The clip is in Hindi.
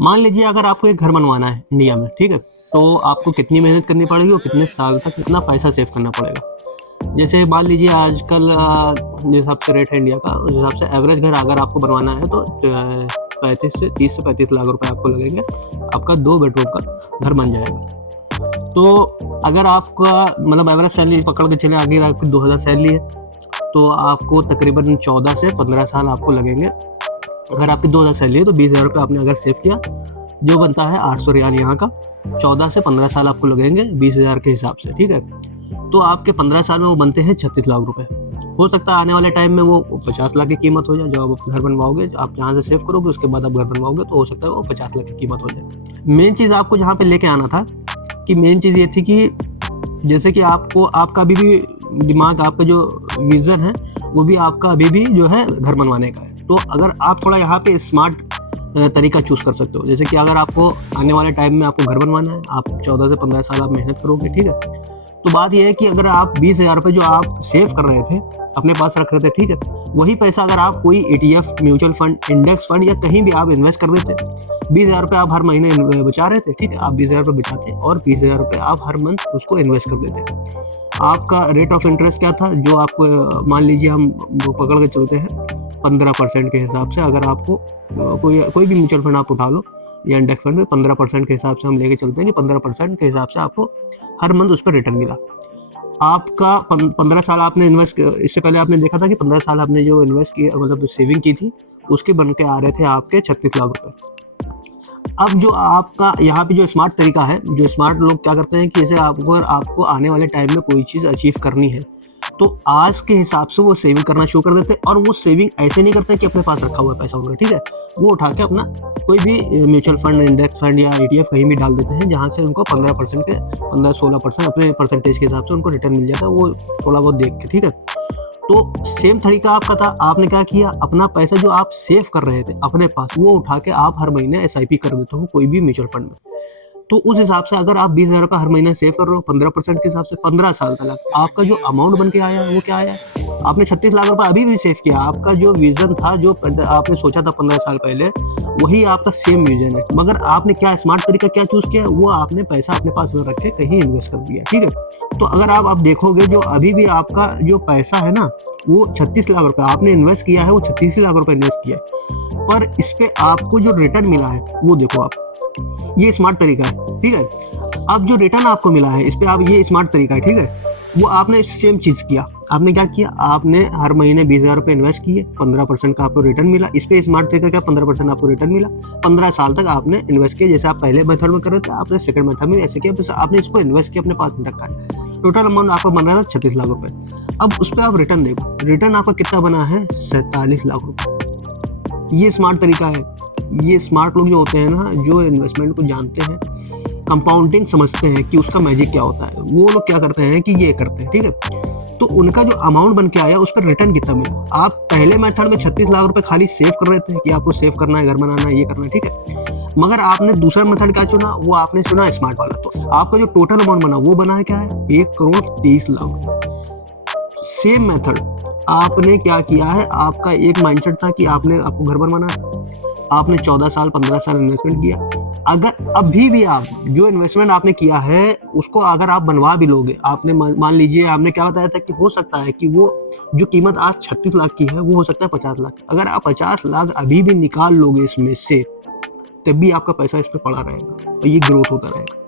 मान लीजिए अगर आपको एक घर बनवाना है इंडिया में, ठीक है, तो आपको कितनी मेहनत करनी पड़ेगी और कितने साल तक कितना पैसा सेव करना पड़ेगा। जैसे मान लीजिए आजकल जिस हिसाब से रेट है इंडिया का, उस हिसाब से एवरेज घर अगर आपको बनवाना है तो 30 से 35 लाख रुपए आपको लगेंगे, आपका 2 बेडरूम का घर बन जाएगा। तो अगर आपका मतलब एवरेज सैलरी पकड़ के चले, आगे आपकी 2000 सैलरी है, तो आपको तकरीबन 14 से 15 साल आपको लगेंगे। अगर आपकी 2000 सैलरी है तो 20,000 रुपये आपने अगर सेव किया, जो बनता है 800 रियाल यहाँ का, 14 से 15 साल आपको लगेंगे 20,000 के हिसाब से, ठीक है। तो आपके 15 साल में वो बनते हैं 36 लाख रुपए। हो सकता है आने वाले टाइम में वो 50 लाख की कीमत हो जाए। जब आप घर बनवाओगे, आप जहाँ से सेव करोगे उसके बाद आप घर बनवाओगे तो हो सकता है वो 50 लाख की कीमत हो जाए। मेन चीज़ आपको जहाँ पे लेके आना था कि मेन चीज़ ये थी कि जैसे कि आपको आपका अभी भी दिमाग, आपका जो विज़न है वो भी आपका अभी भी जो है घर बनवाने का है। तो अगर आप थोड़ा यहाँ पे स्मार्ट तरीका चूज़ कर सकते हो। जैसे कि अगर आपको आने वाले टाइम में आपको घर बनवाना है, आप 14 से 15 साल आप मेहनत करोगे, ठीक है। तो बात यह है कि अगर आप 20,000 रुपये जो आप सेव कर रहे थे, अपने पास रख रहे थे, ठीक है, वही पैसा अगर आप कोई ETF, mutual fund, index fund या कहीं भी आप इन्वेस्ट कर देते, 20,000 रुपये आप हर महीने बचा रहे थे, ठीक है, आप 20,000 रुपये बचाते और 20,000 रुपये आप हर मंथ उसको इन्वेस्ट कर देते। आपका रेट ऑफ इंटरेस्ट क्या था, जो आपको मान लीजिए हम वो पकड़ के चलते हैं 15% के हिसाब से। अगर आपको कोई भी म्यूचुअल फंड आप उठा लो या इंडेक्स फंड में 15% के हिसाब से हम लेके चलते हैं कि 15% के हिसाब से आपको हर मंथ उस पर रिटर्न मिला। आपका 15 साल आपने इन्वेस्ट, इससे पहले आपने देखा था कि 15 साल आपने जो इन्वेस्ट किया, मतलब सेविंग की थी, उसके बन के आ रहे थे आपके 36 लाख रुपए। अब जो आपका यहाँ पे जो स्मार्ट तरीका है, जो स्मार्ट लोग क्या करते हैं कि जैसे आपको आने वाले टाइम में कोई चीज़ अचीव करनी है, तो आज के हिसाब से वो सेविंग करना शुरू कर देते हैं। और वो सेविंग ऐसे नहीं करते कि अपने पास रखा हुआ पैसा होगा, ठीक है, वो उठा के अपना कोई भी म्यूचुअल फंड, इंडेक्स फंड या ETF कहीं भी डाल देते हैं, जहाँ से उनको 15% के 15-16% अपने परसेंटेज के हिसाब से उनको रिटर्न मिल जाता है, वो थोड़ा बहुत देख के, ठीक है। तो सेम तरीका आपका था। आपने क्या किया, अपना पैसा जो आप सेव कर रहे थे अपने पास, वो उठा के आप हर महीने SIP कर देते हो कोई भी म्यूचुअल फंड में। तो उस हिसाब से अगर आप 20,000 रुपये हर महीने सेव कर रहे हो 15% के हिसाब से, 15 साल तक आपका जो अमाउंट बन के आया वो क्या आया, आपने 36 लाख रुपए अभी भी सेव किया। आपका जो विजन था, जो आपने सोचा था 15 साल पहले, वही आपका सेम विजन है। मगर आपने क्या स्मार्ट तरीका क्या चूज किया, वो आपने पैसा अपने पास न रख के कहीं इन्वेस्ट कर दिया, ठीक है। तो अगर आप देखोगे, जो अभी भी आपका जो पैसा है ना, वो 36 लाख रुपए आपने इन्वेस्ट किया है, वो 36 लाख रुपए इन्वेस्ट किया है, पर इस पे आपको जो रिटर्न मिला है वो देखो आप, ये स्मार्ट तरीका है, ठीक है। अब जो रिटर्न आपको मिला है इस पे आप, ये स्मार्ट तरीका है, ठीक है। वो आपने सेम चीज किया। आपने क्या किया, आपने हर महीने 20,000 रुपये इन्वेस्ट किए, 15% का आपको रिटर्न मिला। इस पे स्मार्ट तरीका क्या, 15% आपको रिटर्न मिला। 15 साल तक आपने इन्वेस्ट किया। जैसे आप पहले मेथड में कर रहे थे, आपने सेकंड मेथड में ऐसे किया, बस आपने इसको इन्वेस्ट किया, अपने पास नहीं रखा है। टोटल अमाउंट आपका बन रहा है 36 लाख रुपए। अब उस पर आप रिटर्न देखो, रिटर्न आपका कितना बना है, 47 लाख रुपए। ये स्मार्ट तरीका है। ये स्मार्ट लोग जो होते हैं ना, जो इन्वेस्टमेंट को जानते हैं, कंपाउंडिंग समझते हैं कि उसका मैजिक क्या होता है, वो लोग क्या करते हैं कि ये करते हैं, ठीक है। तो उनका जो अमाउंट बन के आया उस पर रिटर्न कितना मिला। आप पहले मेथड में 36 लाख रुपए खाली सेव कर रहे थे कि आपको सेव करना है, घर बनाना है, ये करना है, ठीक है। मगर आपने दूसरा मेथड क्या चुना, वो आपने चुना स्मार्ट वाला। तो आपका जो टोटल अमाउंट बना वो बना है क्या है, 1,30,00,000। सेम मेथड आपने क्या किया है, आपका एक माइंडसेट था कि आपको घर बनवाना था, आपने 14 साल 15 साल इन्वेस्टमेंट किया। अगर अभी भी आप जो इन्वेस्टमेंट आपने किया है उसको अगर आप बनवा भी लोगे, आपने मान लीजिए आपने क्या बताया था कि हो सकता है कि वो जो कीमत आज 36 लाख की है वो हो सकता है 50 लाख। अगर आप 50 लाख अभी भी निकाल लोगे इसमें से, तब भी आपका पैसा इस पर पड़ा रहेगा और ये ग्रोथ होता रहेगा।